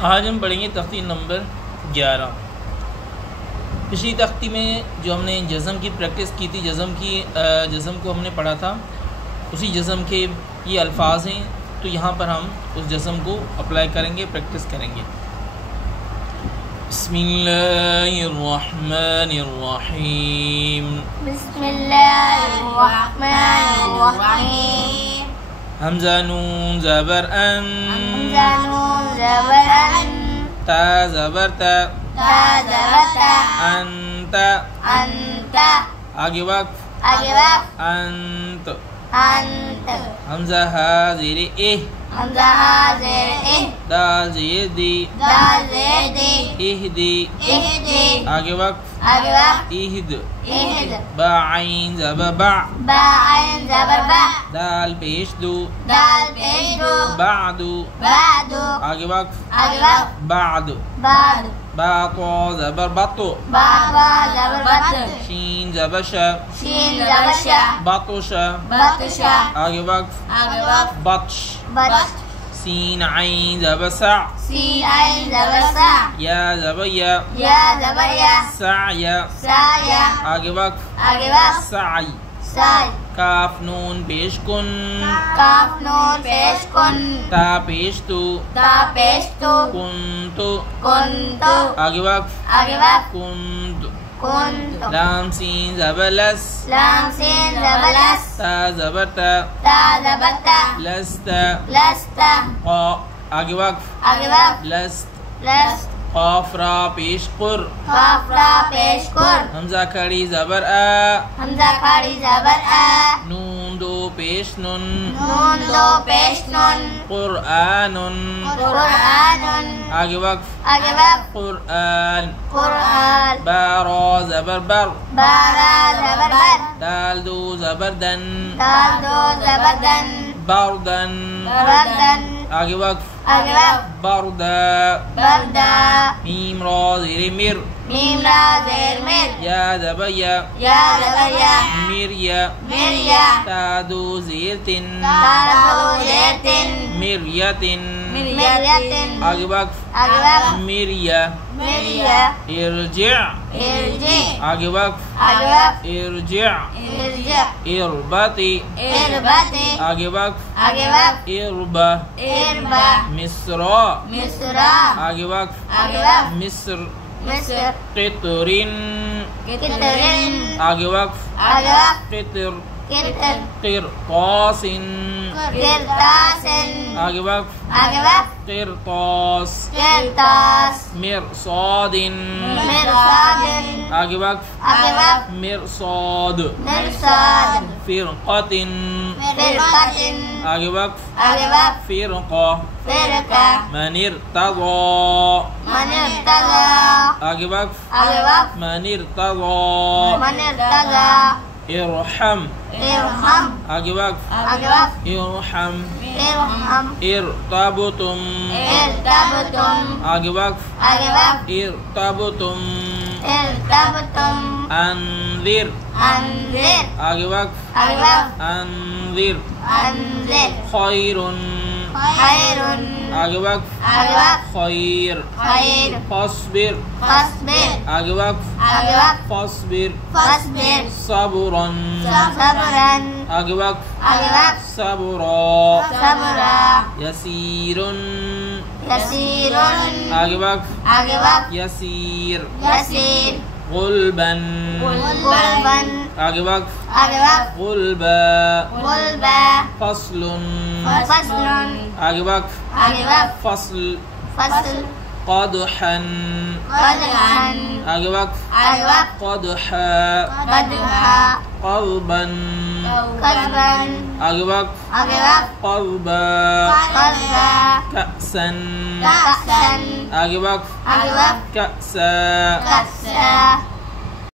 आज हम पढ़ेंगे तख्ती नंबर 11। पिछली तख्ती में जो हमने जज़म की प्रैक्टिस की थी, जज़म को हमने पढ़ा था, उसी जज़म के ये अल्फाज हैं। तो यहाँ पर हम उस जज़म को अप्लाई करेंगे, प्रैक्टिस करेंगे। बिस्मिल्लाहिर्रहमानिर्रहीम। बिस्मिल्लाहिर्रहमानिर्रहीम। हमज़ा नून ज़बर अन, ता ज़बर ता, अंत, आगे वक्फ, अंत। हमज़ा हा ज़ेर ए, दाल ज़ेर दी, इहदी, आगे वक्फ, इहद। बा आइन ज़बर बा, दाल पेश दो, बादू, आगे वक्फ, बाद। बा तो ज़बर बतो, शीन ज़बर शा, बतुशा, आगे वक्फ, बत्श। सीन आइन ज़बर सा, या ज़बर या, साया, आगे वक्फ, साई। काफ नून पेश कुन, ता पेश तू, कुन्तु, आगे वक्फ, कुन्तु। लाम सीन ज़बर लस, ता ज़बर ता, लस्ता, क़ा, आगे वक्फ, लस्त। क़ाफ रा पेश कुर, हमज़ा खड़ी ज़बर आ, नून दो पेश नुन, क़ुरआनुन, आगे वक्फ, क़ुरआन। बा रा ज़बर बर, दाल दो ज़बर दन, बरदन, आगे वक्फ, बरदा। मीम रा ज़ेर मिर, या ज़बर या, मिर्या। ता दो ज़ेर तिन, मिर्यतिन, आगे वक्फ, मिर्या। इरजिअ, आगे वक्फ, इरजिअ। इरबती, आगे वक्फ, इरबा। मिस्रा, आगे वक्फ, मिस्र। क़ितरिन, आगे वक्फ, क़ितर। क़िरतासिन, आगे वक्फ, क़िरतास। मिरसादिन, आगे वक्फ, मिरसाद। फ़िरक़तिन, आगे वक्फ, फ़िरक़ा। मन इर्तज़ा, आगे वक्फ, मन इर्तज़ा। इरहम, आगे वक्फ, इरहम। इर्तबतुम, आगे वक्फ, इर्तबतुम। अंज़िर, आगे वक्फ, अंज़िर। खैरुन, आगे वक्फ, खैर। फस्बिर, आगे वक्फ, फस्बिर। सबरन, आगे वक्फ, सबरा। यसीरुन, आगे वक्फ, यसीर। गुल्बन, आगे वक्फ, गुल्बा। फस्लुन, आगे वक्फ, फस्ल। क़दहन, आगे वक्फ, क़दहा। क़ल्बन, आगे वक्फ, क़ल्बा। कअसन, आगे वक्फ, कअसा।